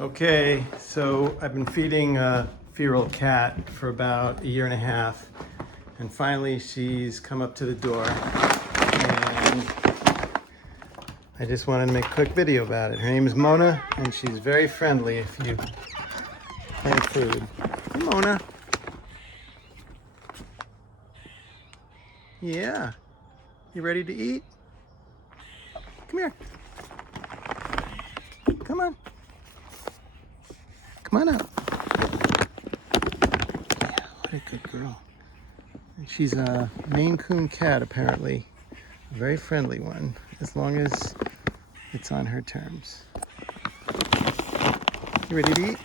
Okay, so I've been feeding a feral cat for about a year and a half, and finally she's come up to the door, and I just wanted to make a quick video about it. Her name is Mona, and she's very friendly if you plant food. Hey, Mona. Yeah. You ready to eat? Come here. Come on. Come on up. Yeah, what a good girl. And she's a Maine Coon cat, apparently. A very friendly one, as long as it's on her terms. You ready to eat?